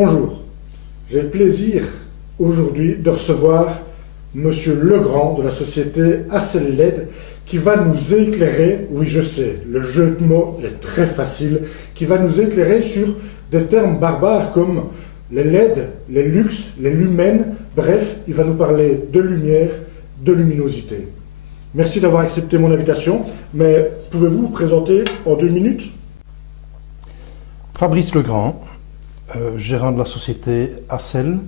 Bonjour, j'ai le plaisir aujourd'hui de recevoir Monsieur Legrand de la société Accel LED qui va nous éclairer, oui je sais, le jeu de mots est très facile, qui va nous éclairer sur des termes barbares comme les LED, les luxe, les lumens, bref, il va nous parler de lumière, de luminosité. Merci d'avoir accepté mon invitation, mais pouvez-vous vous présenter en 2 minutes? Fabrice Legrand, gérant de la société Accel.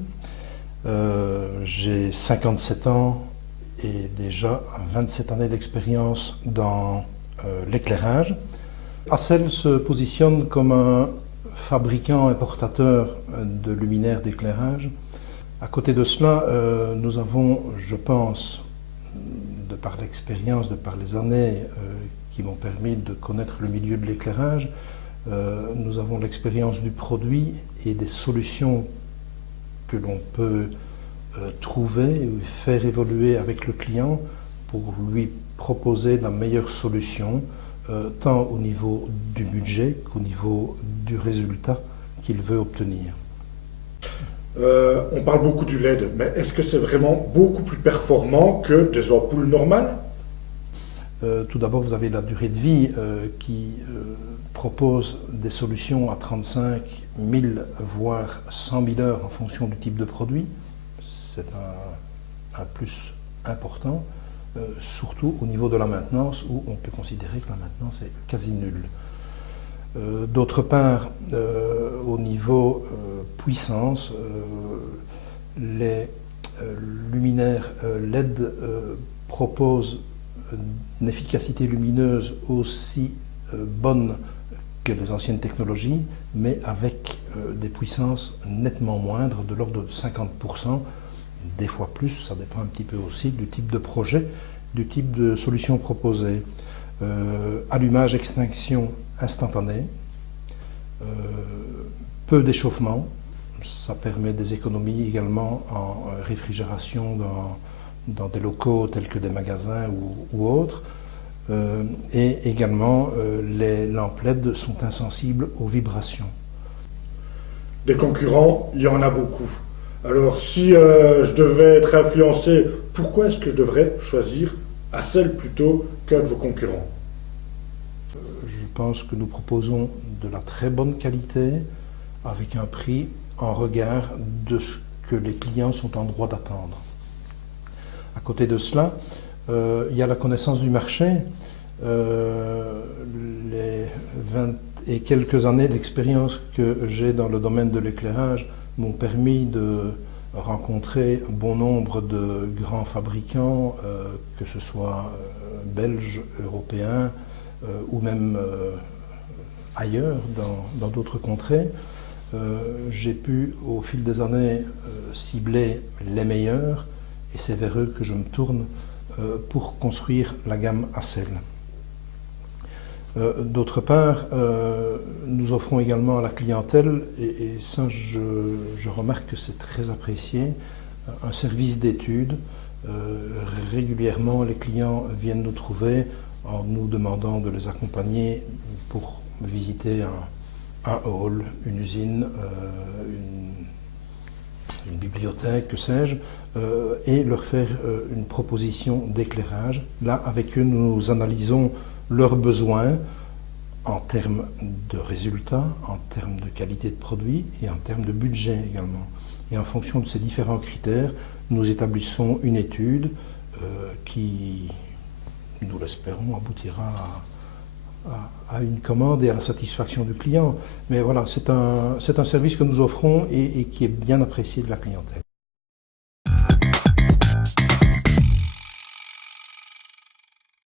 J'ai 57 ans et déjà 27 années d'expérience dans l'éclairage. Accel se positionne comme un fabricant importateur de luminaires d'éclairage. À côté de cela, nous avons, je pense, de par l'expérience, de par les années qui m'ont permis de connaître le milieu de l'éclairage, nous avons l'expérience du produit et des solutions que l'on peut trouver ou faire évoluer avec le client pour lui proposer la meilleure solution, tant au niveau du budget qu'au niveau du résultat qu'il veut obtenir. On parle beaucoup du LED, mais est-ce que c'est vraiment beaucoup plus performant que des ampoules normales? Tout d'abord, vous avez la durée de vie qui propose des solutions à 35 000 voire 100 000 heures en fonction du type de produit. C'est un plus important, surtout au niveau de la maintenance où on peut considérer que la maintenance est quasi nulle. D'autre part, au niveau puissance, les luminaires LED proposent une efficacité lumineuse aussi bonne que les anciennes technologies, mais avec des puissances nettement moindres, de l'ordre de 50%, des fois plus, ça dépend un petit peu aussi du type de projet, du type de solution proposée. Allumage, extinction instantanée, peu d'échauffement, ça permet des économies également en réfrigération dans des locaux tels que des magasins ou autres. Et également, les lampes LED sont insensibles aux vibrations. Des concurrents, il y en a beaucoup. Alors, si je devais être influencé, pourquoi est-ce que je devrais choisir Accel plutôt qu'un de vos concurrents? Je pense que nous proposons de la très bonne qualité avec un prix en regard de ce que les clients sont en droit d'attendre. À côté de cela, il y a la connaissance du marché. Les 20 et quelques années d'expérience que j'ai dans le domaine de l'éclairage m'ont permis de rencontrer bon nombre de grands fabricants, que ce soit belges, européens ou même ailleurs, dans d'autres contrées. J'ai pu, au fil des années, cibler les meilleurs et c'est vers eux que je me tourne pour construire la gamme Accel. D'autre part, nous offrons également à la clientèle, et ça je remarque que c'est très apprécié, un service d'études. Régulièrement, les clients viennent nous trouver en nous demandant de les accompagner pour visiter un hall, une usine, une bibliothèque, que sais-je, et leur faire une proposition d'éclairage. Là, avec eux, nous analysons leurs besoins en termes de résultats, en termes de qualité de produit et en termes de budget également. Et en fonction de ces différents critères, nous établissons une étude qui, nous l'espérons, aboutira à une commande et à la satisfaction du client. Mais voilà, c'est un service que nous offrons et qui est bien apprécié de la clientèle.